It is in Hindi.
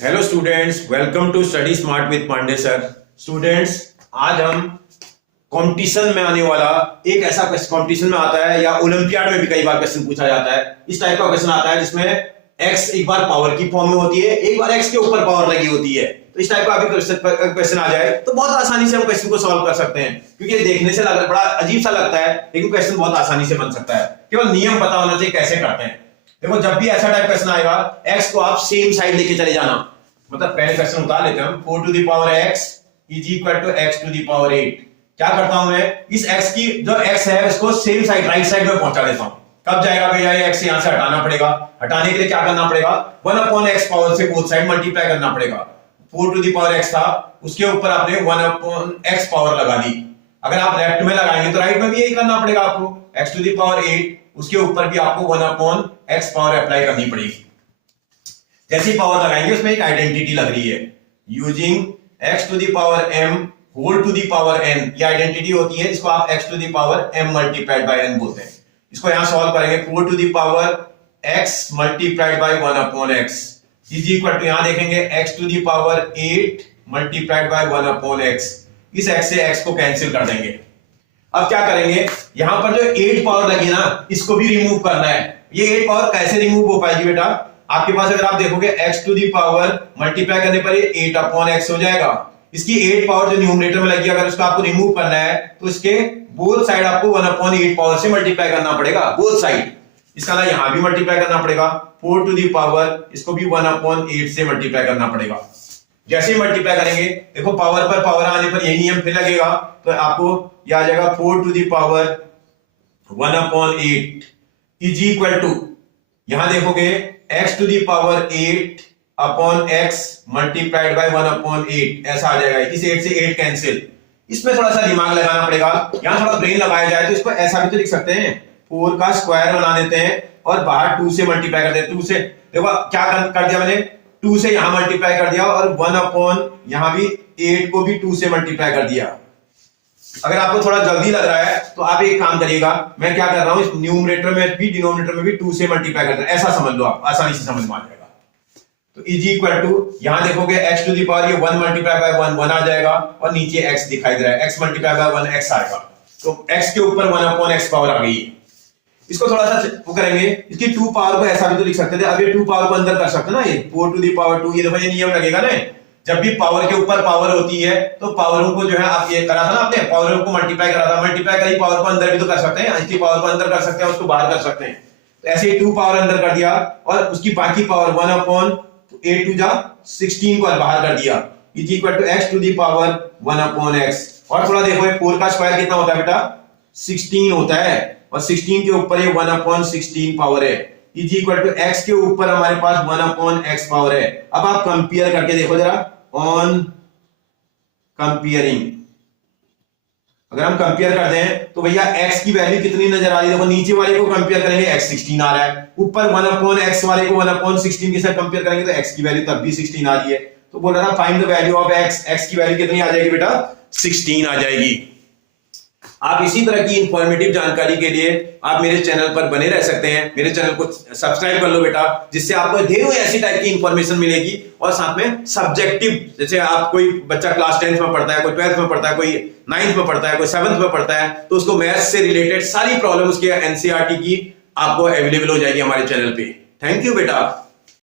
Hello students, welcome to study smart with Pandey sir. Students, आज हम कंपटीशन में आने वाला एक ऐसा कंपटीशन में आता है या ओलंपियाड में भी कई बार क्वेश्चन पूछा जाता है। इस टाइप का क्वेश्चन आता है जिसमें x एक बार पावर की फॉर्म में होती है, एक बार x के ऊपर पावर लगी होती है। तो इस टाइप का अभी क्वेश्चन आ जाए तो बहुत आसानी से हम क्वेश्चन को सॉल्व कर सकते हैं, क्योंकि ये देखने से बड़ा अजीब सा लगता है लेकिन क्वेश्चन बहुत आसानी से बन सकता है। केवल नियम पता होना चाहिए कैसे करते हैं। देखो, जब भी ऐसा टाइप क्वेश्चन आएगा x को आप सेम साइड लेके चले जाना। मतलब पहले क्वेश्चन उतार लेते हैं हम। 4 to the power x is equal to x to the power 8। क्या करता हूं मैं, इस x की जो x है उसको सेम साइड राइट साइड में पहुंचा देता हूं। कब जाएगा भैया ये x यहां से हटाना पड़ेगा। हटाने के लिए क्या करना पड़ेगा, 1 अपॉन x पावर से बोथ साइड मल्टीप्लाई करना पड़ेगा। 4 टू द पावर x था, उसके ऊपर आपने 1 अपॉन x पावर लगा दी। अगर आप लेफ्ट में लगाएंगे तो राइट में भी यही करना पड़ेगा आपको। x टू द पावर 8 उसके ऊपर भी आपको 1 अपॉन x पावर अप्लाई करनी पड़ेगी। जैसी पावर लगाएंगे उसमें एक आइडेंटिटी लग रही है, using x to the power m whole to the power n। ये आइडेंटिटी होती है, इसको आप x to the power m multiplied by n बोलते हैं। इसको यहां सॉल्व करेंगे, 4 to the power x multiplied by 1 upon x is equal to, यहां देखेंगे x to the power 8 multiplied by 1 upon x। इस x से x को कैंसिल कर देंगे। अब क्या करेंगे, यहां पर जो 8 पावर लगी ना, इसको भी रिमूव करना है। ये 8 पावर कैसे रिमूव हो पाएगी बेटा, आपके पास अगर आप देखोगे x to the power multiply करने पर ये 8 अपॉन x हो जाएगा। इसकी 8 पावर जो न्यूमरेटर में लगी, अगर उसको आपको रिमूव करना है तो इसके बोथ साइड आपको 1 अपॉन 8 पावर से मल्टीप्लाई करना पड़ेगा, बोथ साइड। इसका ना यहां भी मल्टीप्लाई करना पड़ेगा, 4 टू दी पावर इसको भी 1 अपॉन 8 से मल्टीप्लाई करना पड़ेगा। जैसे ही मल्टीप्लाई करेंगे, देखो पावर पर पावर आने पर यही नियम फिर लगेगा, तो आपको यह आ जाएगा 4 to the power 1 upon 8 is equal to, यहां देखोगे x to the power 8 upon x multiplied by 1 upon 8 ऐसा आ जाएगा। इस 8 से 8 कैंसिल। इसमें थोड़ा सा दिमाग लगाना पड़ेगा, यहां थोड़ा ब्रेन लगाया जाए तो इसको ऐसा भी तो लिख सकते हैं, 4 का स्क्वायर बना देते हैं और बाहर 2 से मल्टीप्लाई कर देते हैं। 2 से देखो क्या कर दिया मैंने, 2 से यहां मल्टीप्लाई कर दिया और 1 अपॉन यहां भी 8 को भी 2 से मल्टीप्लाई कर दिया। अगर आपको थोड़ा जल्दी लग रहा है तो आप एक काम करिएगा, मैं क्या कर रहा हूं, इस न्यूमरेटर में भी डिनोमिनेटर में भी 2 से मल्टीप्लाई कर देना, ऐसा समझ लो, आप आसानी से समझ में आ जाएगा। तो इज इक्वल टू, यहां देखोगे x टू द पावर ये 1 मल्टीप्लाई बाय 1 1 आ जाएगा और नीचे x दिखाई दे रहा है, x मल्टीप्लाई बाय 1 x आएगा। तो x के ऊपर 1 अपॉन x पावर आ गई है। इसको थोड़ा सा वो करेंगे, इसकी 2 पावर को ऐसा भी तो लिख सकते थे। अब ये 2 पावर को अंदर कर सकते ना, ये 4 टू द पावर 2, ये देखो ये नियम लगेगा ना, जब भी पावर के ऊपर पावर होती है तो पावरों को जो है, आप ये करा था ना आपने, पावरों को मल्टीप्लाई करा था, मल्टीप्लाई करी पावर को अंदर भी तो कर सकते हैं, इसकी पावर को अंदर कर सकते हैं, उसको बाहर कर सकते हैं। तो ऐसे ही 2 पावर अंदर कर दिया और उसकी बाकी पावर 1 अपॉन 8 टू जा 16 को बाहर कर दिया, is equal to x to the power 1 upon x। और थोड़ा देखो 4 का स्क्वायर कितना होता है बेटा, 16 होता है, और 16 के ऊपर ये 1 अपॉन 16 पावर है, इज इक्वल टू x के ऊपर हमारे पास 1 अपॉन x पावर है। अब आप कंपेयर करके देखो जरा, ऑन कंपेयरिंग अगर हम कंपेयर करते हैं तो भैया x की वैल्यू कितनी नजर आ रही है, देखो नीचे वाले को कंपेयर करेंगे x 16 आ रहा है, ऊपर 1 अपॉन x वाले को 1 अपॉन 16 के साथ कंपेयर करेंगे तो x की वैल्यू तब भी 16 आ रही है। तो बोल रहा था find the value of x की वैल्यू कितनी आ जाएगी बेटा, 16 आ जाएगी। आप इसी तरह की इंफॉर्मेटिव जानकारी के लिए आप मेरे चैनल पर बने रह सकते हैं। मेरे चैनल को सब्सक्राइब कर लो बेटा, जिससे आपको ढेरों ऐसी टाइप की इंफॉर्मेशन मिलेगी। और साथ में सब्जेक्टिव, जैसे आप कोई बच्चा क्लास 10th में पढ़ता है, कोई 12th में पढ़ता है, कोई 9th में पढ़ता है, कोई 7th में पढ़ता है, तो उसको मैथ्स से रिलेटेड सारी प्रॉब्लम उसके एनसीईआरटी की आपको अवेलेबल हो जाएगी हमारे चैनल पे। थैंक यू बेटा।